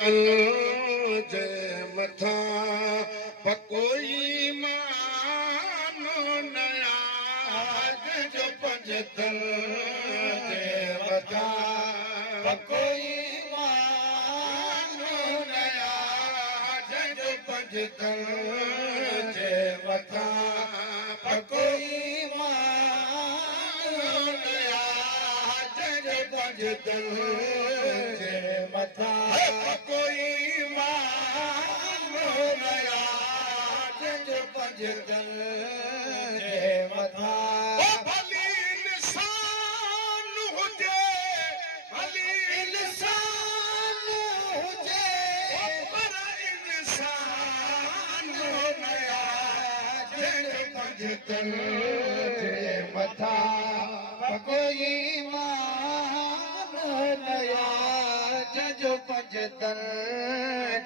जे मथा पकोई मानो नया जो पंजतन जे मथा पकोई मानो नया जो पंजतन जे मथा पकोई मानो नया जो पंजतन जे मथा कोई मानो नया जो पंजतन जे मथा भली इंसान हुजे भली इंसान हुजे पर इंसान नया जो पंजतन जे मथा कोई मानो नया जो पंजतन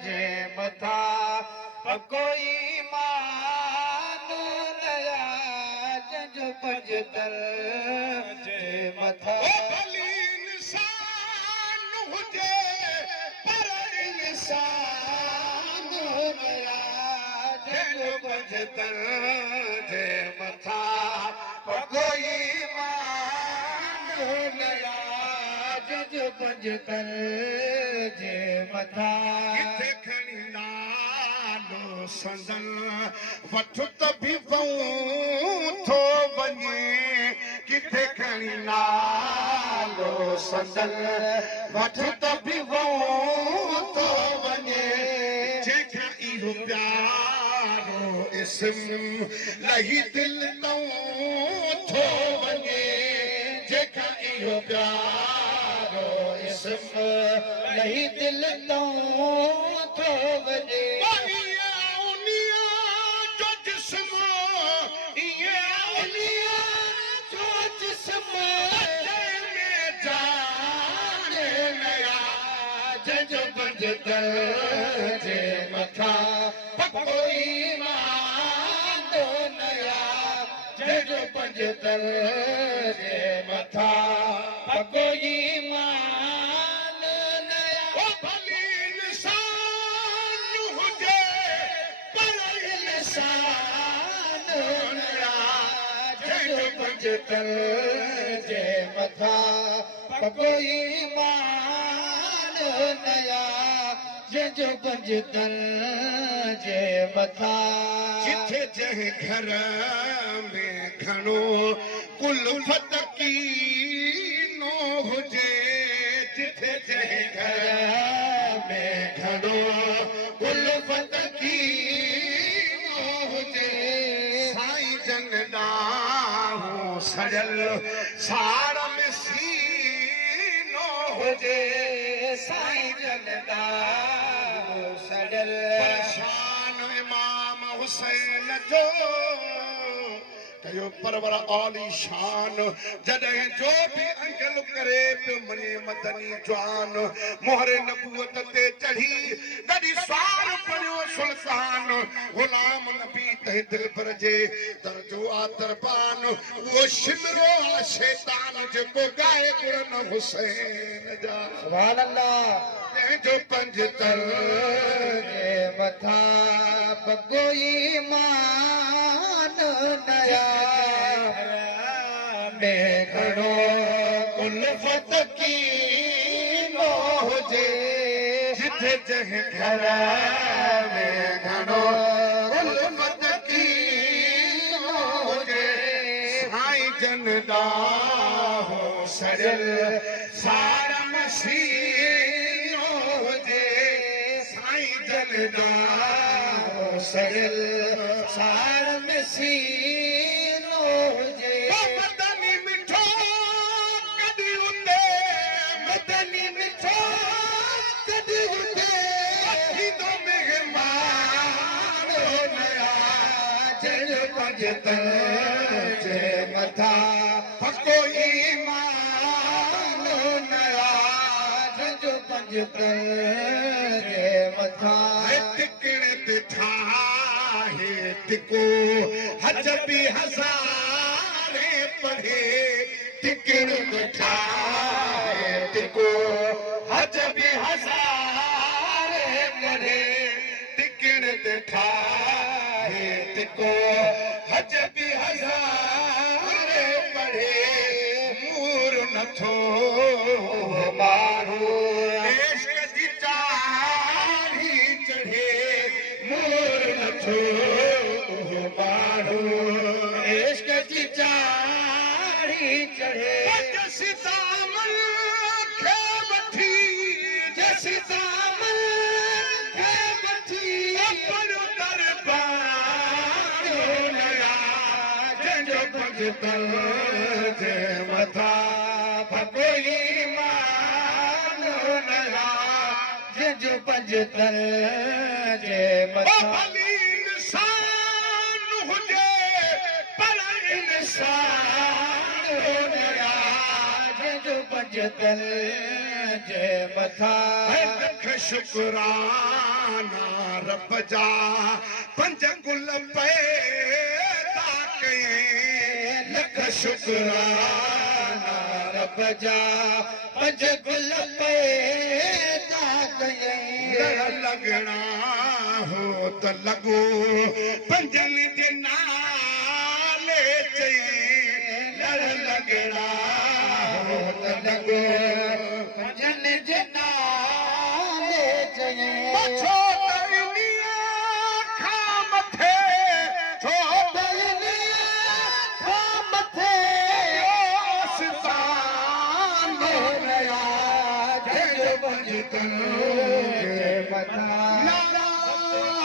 जे मथा कोई मानो नया जो पंजतन जे मथा भली इंसान हुजे पर इंसान नया जो पंजतन जे मथा कोई मानो नया जो पंजतन जे मथा किथे खणी नालो संदन वठ त बि थो वञे किथे खणी नालो संदन वठ त बि थो वञे जेका इहो प्यारो इस्म लही दिल नौ थो वञे जेका इहो प्यारो इस्म लही दिल नौ थो वञे जो जिस्म जो जिस्म में जान नया जो पंजतन जे मथा कोई मानो नया जो पंजतन जे मथा कोई मानो नया भली इंसान हुजे पर इंसान नया जो पंजतन जे मथा कोई मानो नया जो पंजतन जे मथा जिथे जंहिं घर में घणो कुल्फत कीनो हुजे जिथे जंहिं घर में घणो कुल्फत कीनो हुजे साईं जन ॾांहुं सड़ियल साड़ में सीनो हुजे साईं जन ॾांहुं सड़ियल शान इमाम हुसैन जो कयो परवर आली शान जॾहिं जो बि अंजल करे पियो मने मदनी जवान मोहरे नबूवत ते चढ़ी गॾी स्वार पढ़ियो सुल्तान गुलाम नबी तहे दिल पर जे दर्जो आ दरबान वो शिमरो आ शैतान जेको गाए गुरन हुसैन जा सुभान अल्लाह जो पंजतन जे मथा कोई मानो नया में घणो कुल्फत कीनो हुजे जिथे जंहिं घर में घणो कुल्फत कीनो हुजे साईं जन ॾांहुं सड़ियल साड़ में सीनो हुजे साईं जन ॾांहुं सड़ियल साड़ में सीनो हुजे मदनी मिठो कॾी हुते मदनी मिठो कॾी हुते थींदो महिमान नया जो पंजतन जे मथा कोई मानो नया जो पंजतन जे मथा टिकण ते ठाहे टिको हज बि हज़ारे पढ़े टिकण ते ठाहे टिको हज बि हज़ारे को हज भी हज़ारे पढ़े मूर नथो माण्हू इश्क जी चाढ़ी चढ़े मूर नथो माण्हू इश्क जी चाढ़ी चढ़े जैसी दामन खे वठी जैसी दामन खे वठी अपनो दरबार नया जंहिंजो पंजतल जे मथा कोई मान नया जंहिंजो पंजतल जे मथा भली इंसान हुजे पर इंसान नया जंहिंजो पंजतल जे मथा लख शुक्राना रब जा पंज गुल पैदा कयईं लख शुक्राना रब जा पंज गुल पैदा कयईं लड़ लगना हो त लॻो पंजनि जे नाले चयईं लड़ लगना हो त लॻो पंजनि जे नाले चयईं छो त इन्हीअ खां मथे छो त इन्हीअ खां मथे आसमान नया जंहिंजो पंजतन जे मथा नारा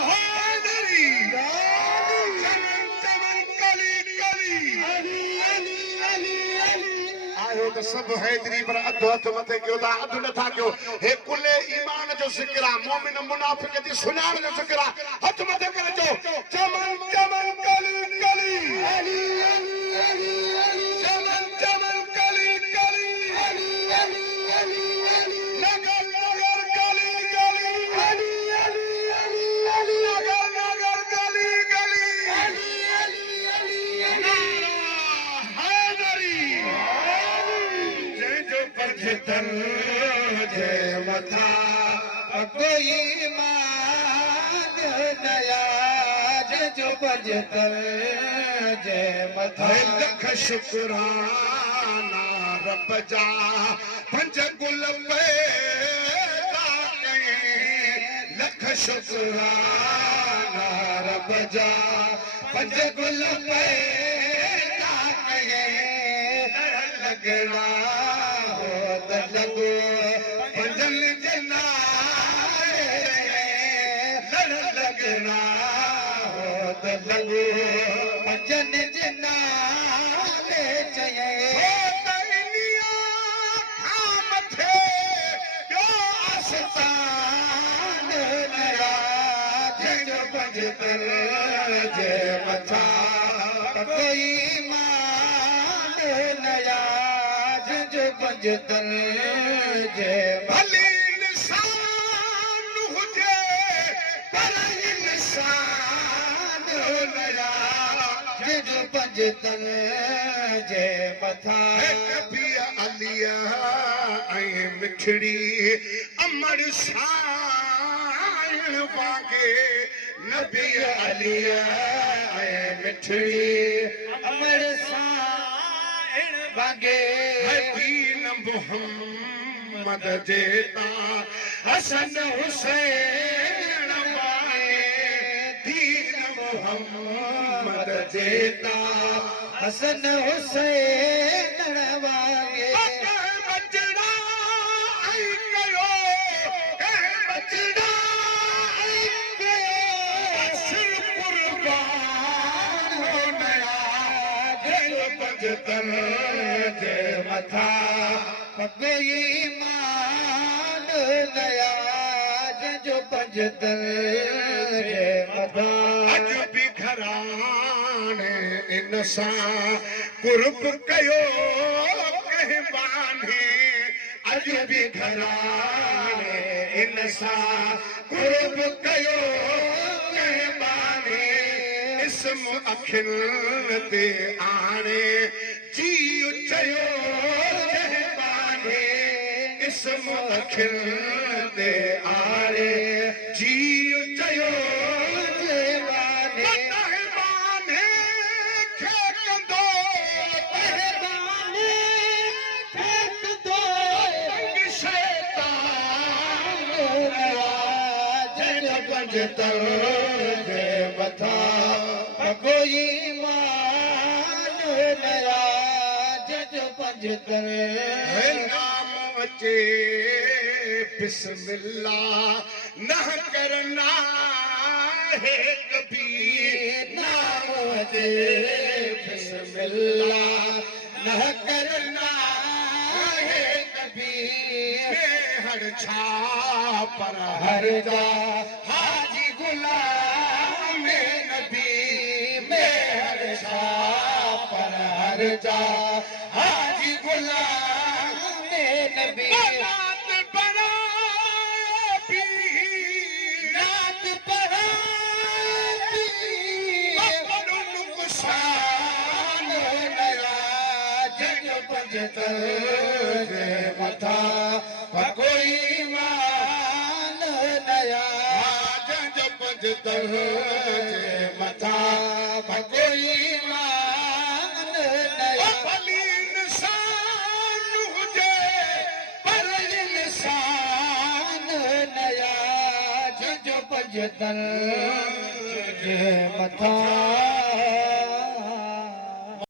हैदरी चमन चमन कली कली अली अली अली अली आयो त सभु हैदरी पर अधु हथ मथे कयो था अधु नथा कयो हे कुले ईमान जो ज़िक्र आहे मोमिन मुनाफ़िक़ जी सुञाण जो ज़िक्र आहे हथ मथे करे चओ चमन चमन कली कली अली अली अली अली चमन चमन कली कली अली अली अली अली नगर नगर कली कली अली अली अली अली नगर नगर कली कली अली अली अली अली हैदरी जंहिंजो पंजतन जे मथा कोई मान नया जंहिंजो पंजतन जे मथा लख शुक्राना रब जा पंज गुल पैदा कयईं लख शुक्राना रब जा पंज गुल पैदा कयईं लगना हो त लॻो पंजनि जे नाले लड़ लगना हो त लॻो पंजनि जे नाले चयईं त इन्हीअ खां मथे ॿियो आसमान नया जंहिंजो पंजतन जे मथा कोई मान नया जंहिंजो पंजतन जे भली इंसान हुजे पर इंसान नया जंहिंजो पंजतन जे मथा कभी अलिया ऐं मिठड़ी अमर साइण वांगे नबी अलिया ऐं मिठड़ी अमर साइण वांगे दीन मोहम्मद जेता हसन हुसैन वांगे दीन मोहम्मद जेता हसन हुसैन वांगे बचड़ा आई कयो बचड़ा आई कयो सिर कुर्बान हो नया जंहिंजो पंजतन जे मथा कोई मान नया जंहिंजो पंजतन जे मथा अॼु बि घराणे इन सां कुर्ब कयो कंहिं बांधे अॼु बि घराणे इन सां कुर्ब कयो कंहिं बांधे इस्म अखियुनि ते आणे जीउ चयो जंहिं बांधे इस्म अखियुनि ते आणे जीउ चयो जंहिं बांधे जंहिंजो पंजतर जे मथां कोई मान नया जंहिंजो पंजतर नाम अचे बिस्मिल्लाह न करना है कभी नाम अचे बिस्मिल्लाह न करना है कभी हर छा पर हर जा हाजी गुलाम नबी में हर जा पर हर जा हाजी गुलाम नबी नात बड़ा भी नात पढ़ा बड़ो शान नया जंहिंजो पंजतर जे मथां कोई मान नया जंहिंजो पंजतर जे मथां कोई मान नया भली इंसान हुजे पर इंसान नया जंहिंजो पंजतर जे मथां